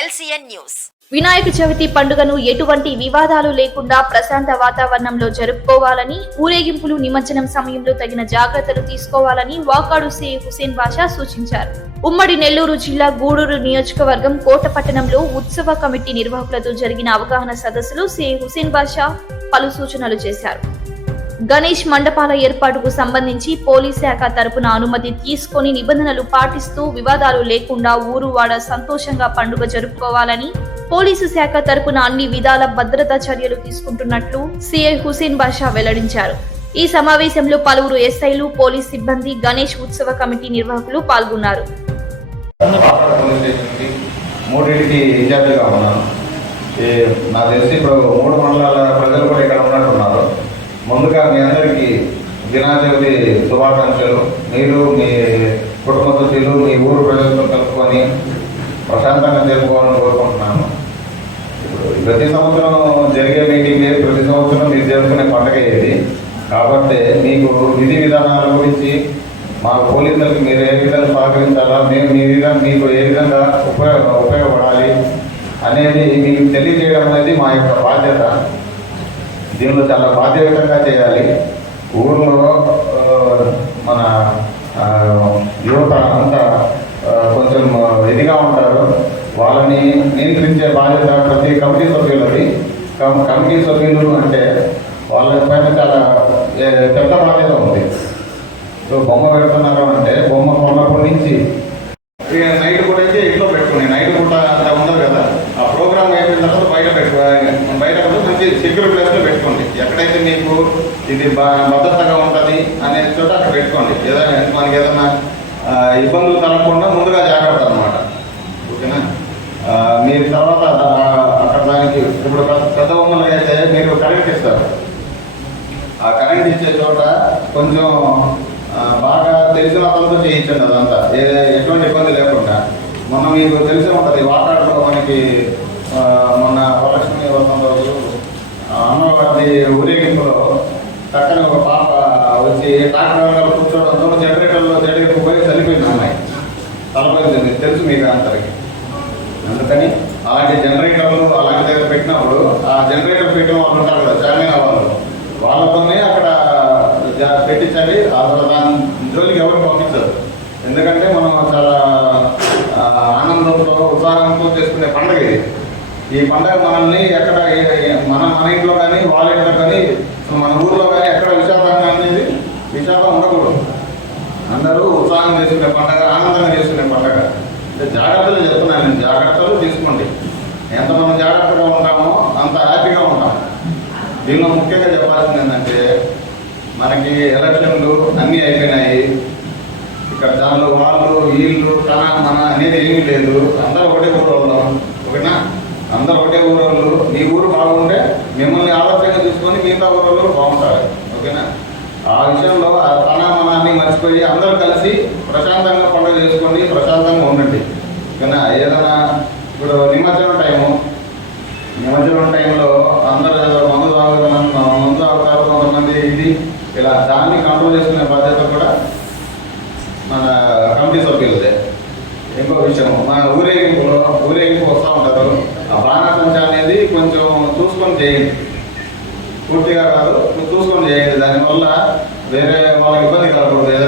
LCN news. Vinayaka Chavithi పండుగను ఎటువంటి వివాదాలు లేకుండా ప్రశాంత వాతావరణంలో జరుపుకోవాలని ఊరేగింపులు నిమజ్జనం సమయంలో తగిన జాగ్రత్తలు తీసుకోవాలని వాకాడు సే హుసేన్ బాషా సూచించారు. ఉమ్మడి నెల్లూరు జిల్లా గూడూరు నియోజకవర్గం కోటపట్టణంలో ఉత్సవ కమిటీ నిర్వాహకులతో జరిగిన అవగాహన సదస్సులో సే హుసేన్ బాషా పలు సూచనలు చేశారు. గణేష్ మండపాల ఏర్పాటుకు సంబంధించి పోలీస్ శాఖ తరపున అనుమతి తీసుకొని నిబంధనలు పాటిస్తూ వివాదాలు లేకుండా ఊరువాడ సంతోషంగా పండుగ జరుపుకోవాలని పోలీసు శాఖ తరపున అన్ని విధాల భద్రతా చర్యలు తీసుకుంటున్నట్లు సిఐ హుసేన్ బాషా వెల్లడించారు. ఈ సమావేశంలో పలువురు ఎస్ఐలు పోలీస్ సిబ్బంది గణేష్ ఉత్సవ కమిటీ నిర్వాహకులు పాల్గొన్నారు. మూడింటికి ఇన్ఛార్జిగా ఉన్నాను. నాకు తెలిసి ఇప్పుడు మూడు మండలాల ప్రజలు కూడా ఇక్కడ ఉన్నట్టున్నారు ముందుగా మీ అందరికీ వినాయక శుభాకాంక్షలు. మీరు మీ కుటుంబ సభ్యులు మీ ఊరు ప్రజలతో కలుపుకొని ప్రశాంతంగా జరుపుకోవాలని కోరుకుంటున్నాను. ప్రతి సంవత్సరం జరిగే మీటింగ్ ప్రతి సంవత్సరం మీరు జరుపుకునే పండుగ ఇది. కాబట్టి మీకు విధి విధానాల గురించి మా పోలీసులకు మీరు ఏ విధంగా సహకరించాలా మేము మీ విధంగా మీకు ఏ విధంగా ఉపయోగ ఉపయోగపడాలి అనేది మీకు తెలియజేయడం అనేది మా యొక్క బాధ్యత. దీనిలో చాలా బాధ్యతంగా చేయాలి. ఊర్లో మన యువత అంతా కొంచెం ఇదిగా ఉంటారు. వాళ్ళని నియంత్రించే బాధ్యత ప్రతి కమిటీ సభ్యులది. కమిటీ సభ్యులు అంటే వాళ్ళ పైన చాలా పెద్ద బాధ్యత ఉంది. సో బొమ్మ పెడుతున్న అంటే బొమ్మ కొన్నప్పటి నుంచి ఇక నైట్ కూడా అయితే ఇంట్లో పెట్టుకుని నైట్ కూడా అంత ఉండదు కదా ఆ ప్రోగ్రామ్ అయిపోయిన తర్వాత బయట పెట్టుకో బయట కూడా మంచి సెక్యూర్ ప్లేస్లో పెట్టుకోండి. ఎక్కడైతే మీకు ఇది బ- భద్రతగా ఉంటుంది అనే చోట అక్కడ పెట్టుకోండి. ఏదైనా మనకి ఏదైనా ఇబ్బందులు కలగకుండా ముందుగా జాగ్రత్త అనమాట ఓకేనా? మీరు తర్వాత అక్కడ దానికి ఇప్పుడు పెద్ద- బొమ్మలు అయితే మీరు కరెంట్ ఇస్తారు. ఆ కరెంట్ ఇచ్చే చోట కొంచెం బాగా తెలిసిన అతనితో చేయించండి అదంతా. ఏ ఎటువంటి ఇబ్బంది లేకుండా. మొన్న మీకు తెలిసే ఉంటుంది వాటర్లో మనకి ఆ, మొన్న వరలక్ష్మి వసం రోజు ఆ, అమ్మవారి ఊరేగింపులో పక్కన ఒక పాప వచ్చి ట్రాక్టర్ కూర్చోవడంతో జనరేటర్లో జడికి పోయి చనిపోయింది అమ్మాయి. తలపోయింది తెలుసు మీకు అందరికి. అందుకని అలాంటి జనరేటర్లు అలాంటి దగ్గర పెట్టినప్పుడు ఆ జనరేటర్ పెట్టిన వాళ్ళు ఉంటారు కదా చామినా వాళ్ళు. వాళ్ళతోనే అక్కడ పెట్టించండి. అసలు దాని జోలికి ఎవరు పంపించరు. ఎందుకంటే మనం చాలా ఆనందంతో ఉత్సాహంతో చేసుకునే పండుగ ఇది. ఈ పండుగ మనల్ని మన ఇంట్లో కానీ వాళ్ళ ఇంట్లో కానీ మన ఊర్లో కానీ ఎక్కడ విషాదం అనేది విషాదం ఉండకూడదు. అందరూ ఉత్సాహం చేసుకునే పండగ ఆనందంగా చేసుకునే పండగ. అంటే జాగ్రత్తలు చెప్తున్నాను నేను జాగ్రత్తలు తీసుకోండి. ఎంత మనం జాగ్రత్తగా ఉంటామో అంత హ్యాపీగా ఉంటాం. దీనిలో ముఖ్యంగా చెప్పాల్సింది ఏంటంటే మనకి ఎలక్షన్లు అన్నీ అయిపోయినాయి. ఇక్కడ దానిలో వాళ్ళు వీళ్ళు తన మన అనేది ఏమీ లేదు. అందరూ ఒకటే ఊరు వాళ్ళం ఓకేనా అందరూ ఒకటే ఊరు మీ ఊరు బాగుంటే మిమ్మల్ని ఆలోచన చూసుకొని మిగతా ఊరు బాగుంటారు. ఓకేనా? ఆ విషయంలో ఆ తన మనాన్ని మర్చిపోయి అందరూ కలిసి ప్రశాంతంగా పండుగ చేసుకోండి ప్రశాంతంగా ఉండండి. ఓకేనా? ఏదైనా ఇప్పుడు నిమజ్జనం టైము. నిమజ్జనం టైంలో అందరూ మందు తాగుతారు మందు తాగుతారు కొంతమంది ఇది. ఇలా దాన్ని కంట్రోల్ చేసుకునే బాధ్యత కూడా మన కమిటీ సభ్యులదే. ఇంకో విషయం మన ఊరేగింపు. ఊరేగింపు వస్తూ ఉంటారు. ఆ బాణాసంచ అనేది కొంచెం చూసుకొని చేయండి. పూర్తిగా కాదు చూసుకొని చేయండి. దానివల్ల వేరే వాళ్ళకి ఇబ్బంది కలగకూడదు.